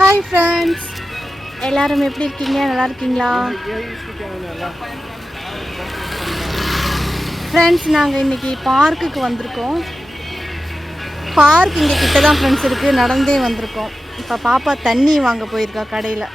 Hi friends எல்லாரும் எப்படி இருக்கீங்க? நல்லா இருக்கீங்களா? ஃப்ரெண்ட்ஸ் நாங்கள் இன்னைக்கு பார்க்குக்கு வந்திருக்கோம். பார்க் இங்கே கிட்ட தான் ஃப்ரெண்ட்ஸ் இருக்குது நடந்தே வந்திருக்கோம். இப்போ பாப்பா தண்ணி வாங்க போயிருக்கா கடையில்.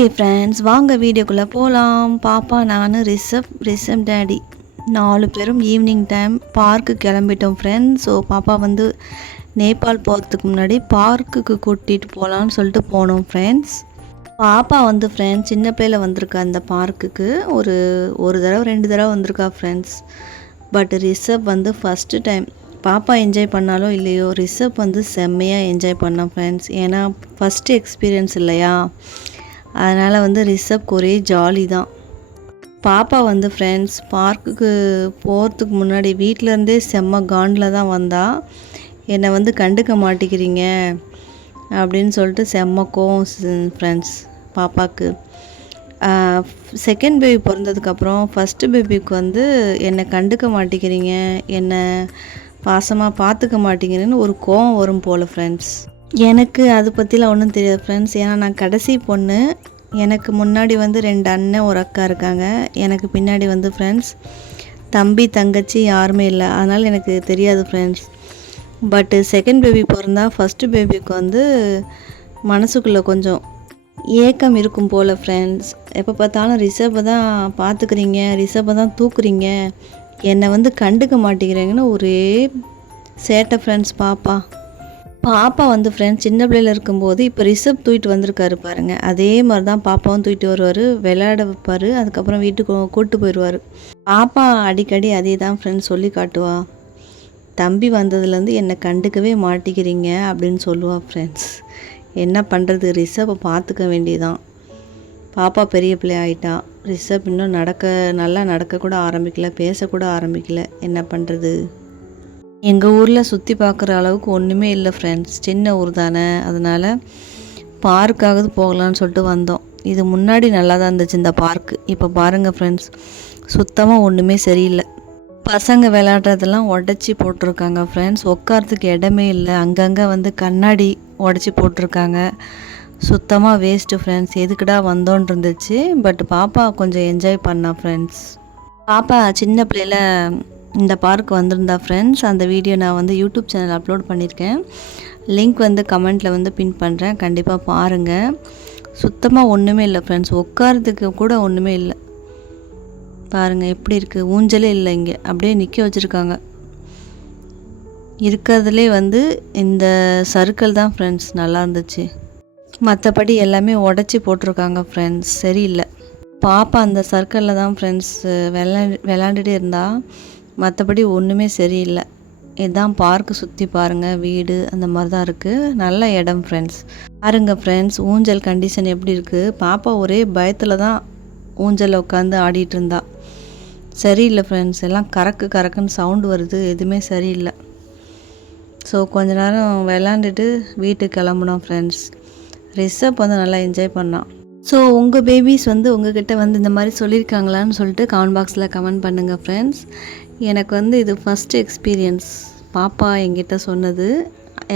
ஓகே ஃப்ரெண்ட்ஸ் வாங்க வீடியோக்குள்ளே போகலாம் பாப்பா நான் ரிஷப் ரிஷப் டேடி நாலு பேரும் ஈவினிங் டைம் பார்க்கு கிளம்பிட்டோம் ஃப்ரெண்ட்ஸ் ஸோ பாப்பா வந்து நேபாள் போகிறதுக்கு முன்னாடி பார்க்குக்கு கூட்டிகிட்டு போகலான்னு சொல்லிட்டு போனோம் ஃப்ரெண்ட்ஸ் பாப்பா வந்து ஃப்ரெண்ட்ஸ் சின்ன பிள்ளையில் வந்திருக்கா அந்த பார்க்குக்கு ஒரு ஒரு தடவை ரெண்டு தடவை வந்திருக்கா ஃப்ரெண்ட்ஸ் பட் ரிஷப் வந்து ஃபஸ்ட்டு டைம் பாப்பா என்ஜாய் பண்ணாலோ இல்லையோ ரிஷப் வந்து செம்மையாக என்ஜாய் பண்ணான் ஃப்ரெண்ட்ஸ் ஏன்னா ஃபஸ்ட்டு எக்ஸ்பீரியன்ஸ் இல்லையா? அதனால் வந்து ரிஷப்க்கு ஒரே ஜாலி தான். பாப்பா வந்து ஃப்ரெண்ட்ஸ் பார்க்குக்கு போகிறதுக்கு முன்னாடி வீட்டிலேருந்தே செம்ம காண்டில் தான் வந்தா. என்னை வந்து கண்டுக்க மாட்டேங்கிறீங்க அப்படின்னு சொல்லிட்டு செம்ம கோவம் ஃப்ரெண்ட்ஸ் பாப்பாவுக்கு செகண்ட் பேபி பிறந்ததுக்கப்புறம் ஃபஸ்ட்டு பேபிக்கு வந்து என்னை கண்டுக்க மாட்டேங்கிறீங்க என்னை பாசமாக பார்த்துக்க மாட்டேங்கிறேன்னு ஒரு கோவம் வரும் போல் ஃப்ரெண்ட்ஸ் எனக்கு அதை பற்றிலாம் ஒன்றும் தெரியாது ஃப்ரெண்ட்ஸ் ஏன்னா நான் கடைசி பொண்ணு. எனக்கு முன்னாடி வந்து ரெண்டு அண்ணன் ஒரு அக்கா இருக்காங்க. எனக்கு பின்னாடி வந்து ஃப்ரெண்ட்ஸ் தம்பி தங்கச்சி யாருமே இல்லை. அதனால் எனக்கு தெரியாது ஃப்ரெண்ட்ஸ் பட்டு செகண்ட் பேபி பிறந்தா ஃபஸ்ட்டு பேபிக்கு வந்து மனசுக்குள்ளே கொஞ்சம் ஏக்கம் இருக்கும் போல் ஃப்ரெண்ட்ஸ் எப்போ பார்த்தாலும் ரிசர்வை தான் பார்த்துக்கிறீங்க ரிசர்வை தான் தூக்குறீங்க. என்னை வந்து கண்டுக்க மாட்டேங்கிறீங்கன்னு ஒரே சேட்டை ஃப்ரெண்ட்ஸ் பாப்பா. பாப்பா வந்து ஃப்ரெண்ட்ஸ் சின்ன பிள்ளையில் இருக்கும்போது இப்போ ரிஷப் தூக்கிட்டு வந்திருக்காரு பாருங்க. அதே மாதிரி தான் பாப்பாவும் தூக்கிட்டு வருவார் விளையாட வைப்பார் அதுக்கப்புறம் வீட்டுக்கு கூப்பிட்டு போயிடுவார். பாப்பா அடிக்கடி அதே தான் ஃப்ரெண்ட்ஸ் சொல்லி காட்டுவா. தம்பி வந்ததுலேருந்து என்னை கண்டுக்கவே மாட்டிக்கிறீங்க அப்படின்னு சொல்லுவா ஃப்ரெண்ட்ஸ் என்ன பண்ணுறது ரிஷப்பை பார்த்துக்க வேண்டியதான் பாப்பா பெரிய பிள்ளை ஆயிட்டா. ரிஷப் இன்னும் நடக்க நல்லா நடக்கக்கூட ஆரம்பிக்கல பேசக்கூட ஆரம்பிக்கல. என்ன பண்ணுறது எங்கள் ஊரில் சுற்றி பார்க்குற அளவுக்கு ஒன்றுமே இல்லை ஃப்ரெண்ட்ஸ் சின்ன ஊர் தானே. அதனால் பார்க்காவது போகலான்னு சொல்லிட்டு வந்தோம். இது முன்னாடி நல்லா தான் இருந்துச்சு இந்த பார்க்கு இப்போ பாருங்கள் ஃப்ரெண்ட்ஸ் சுத்தமாக ஒன்றுமே சரியில்லை. பசங்க விளையாடுறதெல்லாம் உடச்சி போட்டிருக்காங்க ஃப்ரெண்ட்ஸ் உட்காரத்துக்கு இடமே இல்லை. அங்கங்கே வந்து கண்ணாடி உடச்சி போட்டிருக்காங்க. சுத்தமாக வேஸ்ட்டு ஃப்ரெண்ட்ஸ் எதுக்குடா வந்தோன்னு இருந்துச்சு. பட் பாப்பா கொஞ்சம் என்ஜாய் பண்ணா ஃப்ரெண்ட்ஸ் பாப்பா சின்ன பிள்ளையில இந்த பார்க் வந்திருந்தா ஃப்ரெண்ட்ஸ் அந்த வீடியோ நான் வந்து யூடியூப் சேனல் அப்லோட் பண்ணியிருக்கேன் லிங்க் வந்து கமெண்ட்டில் வந்து பின் பண்ணுறேன் கண்டிப்பாக பாருங்கள் சுத்தமாக ஒன்றுமே இல்லை ஃப்ரெண்ட்ஸ் உட்காரத்துக்கு கூட ஒன்றுமே இல்லை. பாருங்கள் எப்படி இருக்குது ஊஞ்சலே இல்லை இங்கே. அப்படியே நிற்க வச்சுருக்காங்க. இருக்கிறதுலே வந்து இந்த சர்க்கிள் தான் ஃப்ரெண்ட்ஸ் நல்லா இருந்துச்சு. மற்றபடி எல்லாமே உடச்சி போட்டிருக்காங்க ஃப்ரெண்ட்ஸ் சரியில்லை. பாப்பா அந்த சர்க்கிளில் தான் ஃப்ரெண்ட்ஸ் விளா விளாண்டுட்டே இருந்தா. மற்றபடி ஒன்றுமே சரியில்லை. இதுதான் பார்க்கு சுற்றி பாருங்கள் வீடு அந்த மாதிரி தான் இருக்குது நல்ல இடம் ஃப்ரெண்ட்ஸ் பாருங்கள் ஃப்ரெண்ட்ஸ் ஊஞ்சல் கண்டிஷன் எப்படி இருக்குது பாப்பா ஒரே பயத்தில் தான் ஊஞ்சலில் உட்காந்து ஆடிட்டு இருந்தா. சரியில்லை ஃப்ரெண்ட்ஸ் எல்லாம் கறக்கு கறக்குன்னு சவுண்டு வருது எதுவுமே சரியில்லை. ஸோ கொஞ்ச நேரம் விளாண்டுட்டு வீட்டுக்கு கிளம்புனோம் ஃப்ரெண்ட்ஸ் ரிஷப் வந்து நல்லா என்ஜாய் பண்ணான் ஸோ உங்கள் பேபிஸ் வந்து உங்ககிட்ட வந்து இந்த மாதிரி சொல்லியிருக்காங்களான்னு சொல்லிட்டு கமெண்ட் பாக்ஸில் கமெண்ட் பண்ணுங்கள் ஃப்ரெண்ட்ஸ் எனக்கு வந்து இது ஃபஸ்ட்டு எக்ஸ்பீரியன்ஸ் பாப்பா என்கிட்ட சொன்னது.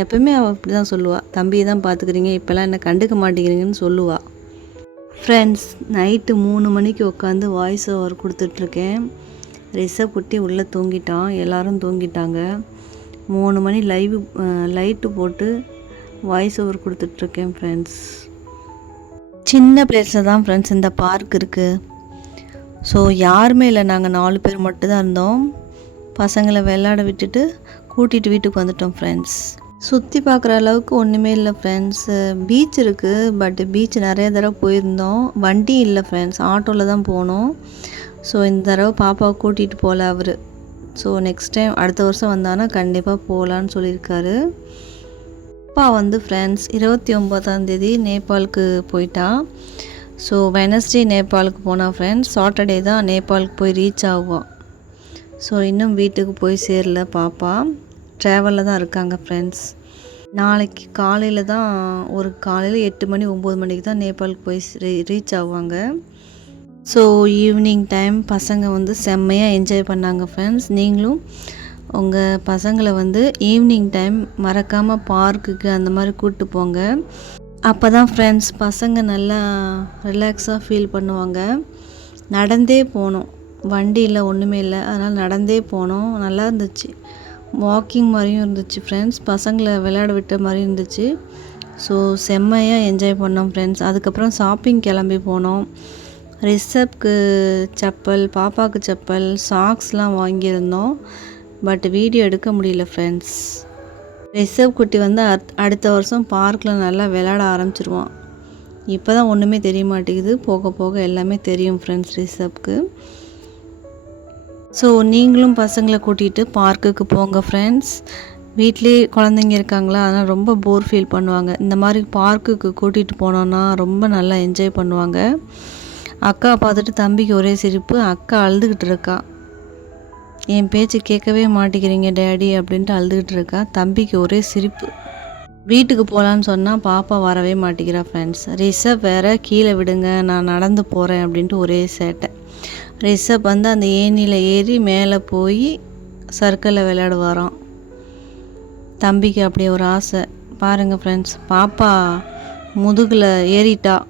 எப்பவுமே அவள் அப்படி தான் சொல்லுவாள் தம்பியை தான் பார்த்துக்கிறீங்க இப்போல்லாம் என்ன கண்டுக்க மாட்டேங்கிறீங்கன்னு சொல்லுவாள் ஃப்ரெண்ட்ஸ் நைட்டு மூணு மணிக்கு உட்காந்து வாய்ஸ் ஓவர் கொடுத்துட்ருக்கேன். ரிசப் குட்டி உள்ளே தூங்கிட்டான். எல்லாரும் தூங்கிட்டாங்க. மூணு மணி லைவ் லைட்டு போட்டு வாய்ஸ் ஓவர் கொடுத்துட்ருக்கேன் ஃப்ரெண்ட்ஸ் சின்ன பிளேஸில் தான் ஃப்ரெண்ட்ஸ் இந்த பார்க் இருக்குது ஸோ யாருமே இல்லை. நாங்கள் நாலு பேர் மட்டும்தான் இருந்தோம். பசங்களை விளையாட விட்டுட்டு கூட்டிகிட்டு வீட்டுக்கு வந்துட்டோம் ஃப்ரெண்ட்ஸ் சுற்றி பார்க்குற அளவுக்கு ஒன்றுமே இல்லை ஃப்ரெண்ட்ஸ் பீச் இருக்குது பட் பீச் நிறைய தடவை போயிருந்தோம். வண்டி இல்லை ஃப்ரெண்ட்ஸ் ஆட்டோவில் தான் போனோம். ஸோ இந்த தடவை பாப்பாவை கூட்டிகிட்டு போகல அவர். ஸோ நெக்ஸ்ட் டைம் அடுத்த வருஷம் வந்தானா கண்டிப்பாக போகலான்னு சொல்லியிருக்காரு. அப்பா வந்து ஃப்ரெண்ட்ஸ் இருபத்தி ஒம்போதாம் தேதி நேபாளுக்கு போயிட்டா. ஸோ வெனஸ்டே நேபாளுக்கு போனால் ஃப்ரெண்ட்ஸ் சாட்டர்டே தான் நேபாளுக்கு போய் ரீச் ஆகுவான் ஸோ இன்னும் வீட்டுக்கு போய் சேரல பாப்பா. ட்ராவலில் தான் இருக்காங்க ஃப்ரெண்ட்ஸ் நாளைக்கு காலையில் தான் ஒரு காலையில் எட்டு மணி ஒம்பது மணிக்கு தான் நேபாளுக்கு போய் ரீச் ஆவாங்க. ஸோ ஈவினிங் டைம் பசங்க வந்து செம்மையாக என்ஜாய் பண்ணாங்க ஃப்ரெண்ட்ஸ் நீங்களும் உங்கள் பசங்களை வந்து ஈவினிங் டைம் மறக்காமல் பார்க்குக்கு அந்த மாதிரி கூப்பிட்டு போங்க. அப்போ தான் ஃப்ரெண்ட்ஸ் பசங்க நல்லா ரிலாக்ஸாக ஃபீல் பண்ணுவாங்க. நடந்தே போனோம். வண்டியில் ஒன்றுமே இல்லை. அதனால் நடந்தே போனோம். நல்லா இருந்துச்சு. வாக்கிங் மாதிரியும் இருந்துச்சு ஃப்ரெண்ட்ஸ் பசங்களை விளையாட விட்ட மாதிரி இருந்துச்சு. ஸோ செம்மையாக என்ஜாய் பண்ணோம் ஃப்ரெண்ட்ஸ் அதுக்கப்புறம் ஷாப்பிங் கிளம்பி போனோம். ரிஷப்க்கு செப்பல் பாப்பாவுக்கு செப்பல் சாக்ஸ்லாம் வாங்கியிருந்தோம். பட் வீடியோ எடுக்க முடியல ஃப்ரெண்ட்ஸ் ரிஷப் குட்டி வந்து அடுத்த வருஷம் பார்க்கில் நல்லா விளையாட ஆரம்பிச்சிருவான். இப்போ தான் ஒன்றுமே தெரிய மாட்டேங்குது. போக போக எல்லாமே தெரியும் ஃப்ரெண்ட்ஸ் ரிஷப்க்கு ஸோ நீங்களும் பசங்களை கூட்டிகிட்டு பார்க்குக்கு போங்க ஃப்ரெண்ட்ஸ் வீட்லேயே குழந்தைங்க இருக்காங்களா? அதனால் ரொம்ப போர் ஃபீல் பண்ணுவாங்க. இந்த மாதிரி பார்க்குக்கு கூட்டிகிட்டு போனோன்னா ரொம்ப நல்லா என்ஜாய் பண்ணுவாங்க. அக்கா பார்த்துட்டு தம்பிக்கு ஒரே சிரிப்பு. அக்கா அழுதுகிட்டு இருக்கா. என் பேச்சு கேட்கவே மாட்டேங்கிறீங்க டேடி அப்படின்ட்டு அழுதுகிட்டு இருக்கா. தம்பிக்கு ஒரே சிரிப்பு. வீட்டுக்கு போகலான்னு சொன்னால் பாப்பா வரவே மாட்டேங்கிறா ஃப்ரெண்ட்ஸ் ரிஷப் வேற கீழே விடுங்க நான் நடந்து போகிறேன் அப்படின்ட்டு ஒரே சேட்டை. ரிஷப் வந்து அந்த ஏணியில் ஏறி மேலே போய் சர்க்கிளில் விளையாட வரோம் தம்பிக்கு அப்படி ஒரு ஆசை. பாருங்கள் ஃப்ரெண்ட்ஸ் பாப்பா முதுகில் ஏறிட்டா.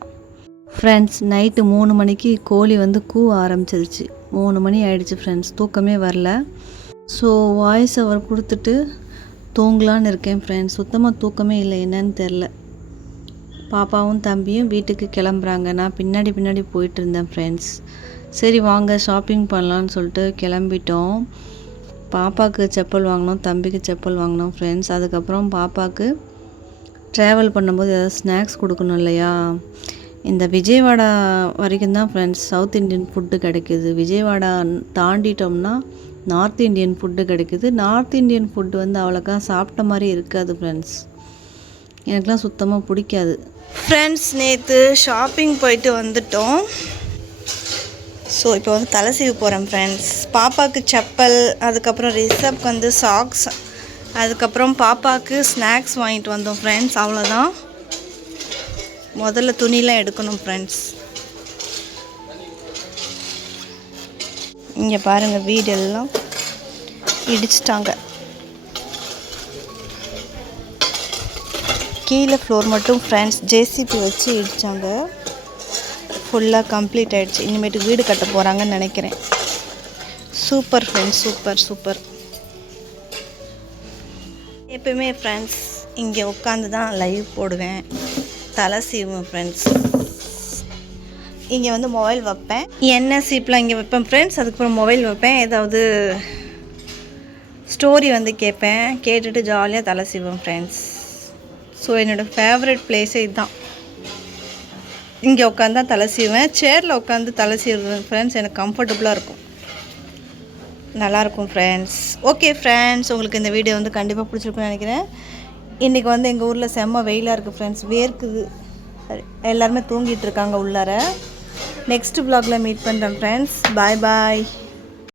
ஃப்ரெண்ட்ஸ் நைட்டு மூணு மணிக்கு கோழி வந்து கூவ ஆரம்பிச்சிருச்சு. மூணு மணி ஆயிடுச்சு ஃப்ரெண்ட்ஸ் தூக்கமே வரல. ஸோ வாய்ஸ் அவர் கொடுத்துட்டு தூங்கலான்னு இருக்கேன் ஃப்ரெண்ட்ஸ் சுத்தமாக தூக்கமே இல்லை என்னன்னு தெரில. பாப்பாவும் தம்பியும் வீட்டுக்கு கிளம்புறாங்க. நான் பின்னாடி பின்னாடி போயிட்டு இருந்தேன் ஃப்ரெண்ட்ஸ் சரி வாங்க ஷாப்பிங் பண்ணலான்னு சொல்லிட்டு கிளம்பிட்டோம். பாப்பாவுக்கு செப்பல் வாங்கினோம் தம்பிக்கு செப்பல் வாங்கினோம் ஃப்ரெண்ட்ஸ் அதுக்கப்புறம் பாப்பாவுக்கு ட்ராவல் பண்ணும்போது ஏதாவது ஸ்நாக்ஸ் கொடுக்கணும் இல்லையா? இந்த விஜயவாடா வரைக்கும் தான் ஃப்ரெண்ட்ஸ் சவுத் இண்டியன் ஃபுட்டு கிடைக்கிது. விஜயவாடா தாண்டிட்டோம்னா நார்த் இந்தியன் ஃபுட்டு கிடைக்குது. நார்த் இந்தியன் ஃபுட்டு வந்து அவ்வளோக்கா சாப்பிட்ட மாதிரி இருக்காது ஃப்ரெண்ட்ஸ் எனக்குலாம் சுத்தமாக பிடிக்காது. ஃப்ரெண்ட்ஸ் நேற்று ஷாப்பிங் போயிட்டு வந்துட்டோம். ஸோ இப்போ வந்து தலை சீவு போகிறேன் ஃப்ரெண்ட்ஸ் பாப்பாவுக்கு செப்பல் அதுக்கப்புறம் ரிசப்க்கு வந்து சாக்ஸ் அதுக்கப்புறம் பாப்பாவுக்கு ஸ்நாக்ஸ் வாங்கிட்டு வந்தோம் ஃப்ரெண்ட்ஸ் அவ்வளோதான் முதல்ல துணிலாம் எடுக்கணும் ஃப்ரெண்ட்ஸ் இங்கே பாருங்கள் வீடெல்லாம் இடிச்சிட்டாங்க. கீழே ஃப்ளோர் மட்டும் ஃப்ரெண்ட்ஸ் ஜேசிபி வச்சு இடித்தாங்க ஃபுல்லாக கம்ப்ளீட் ஆகிடுச்சு இனிமேட்டு வீடு கட்ட போகிறாங்கன்னு நினைக்கிறேன். சூப்பர் ஃப்ரெண்ட்ஸ் சூப்பர் சூப்பர் எப்பயுமே ஃப்ரெண்ட்ஸ் இங்கே உட்காந்து தான் லைவ் போடுவேன். தலை சீவுவேன் ஃப்ரெண்ட்ஸ் இங்கே வந்து மொபைல் வைப்பேன். என்ன சீப்லாம் இங்கே வைப்பேன் ஃப்ரெண்ட்ஸ் அதுக்கப்புறம் மொபைல் வைப்பேன். ஏதாவது ஸ்டோரி வந்து கேட்பேன். கேட்டுட்டு ஜாலியாக தலை சீவேன் ஃப்ரெண்ட்ஸ் ஸோ என்னோடய ஃபேவரட் பிளேஸே இதுதான். இங்கே உட்காந்து தான் தலை சீவேன் சேரில் உட்காந்து தலை சீவுவேன் ஃப்ரெண்ட்ஸ் எனக்கு கம்ஃபர்டபுளாக இருக்கும். நல்லாயிருக்கும் ஃப்ரெண்ட்ஸ் ஓகே ஃப்ரெண்ட்ஸ் உங்களுக்கு இந்த வீடியோ வந்து கண்டிப்பாக பிடிச்சிருக்குன்னு நினைக்கிறேன். இன்றைக்கி வந்து எங்கள் ஊரில் செம்ம வெயிலாக இருக்குது ஃப்ரெண்ட்ஸ் வேர்க்குது. எல்லாருமே தூங்கிட்டு இருக்காங்க உள்ளார. நெக்ஸ்ட் வ்ளாகில் மீட் பண்ணுறேன் ஃப்ரெண்ட்ஸ் பாய் பாய்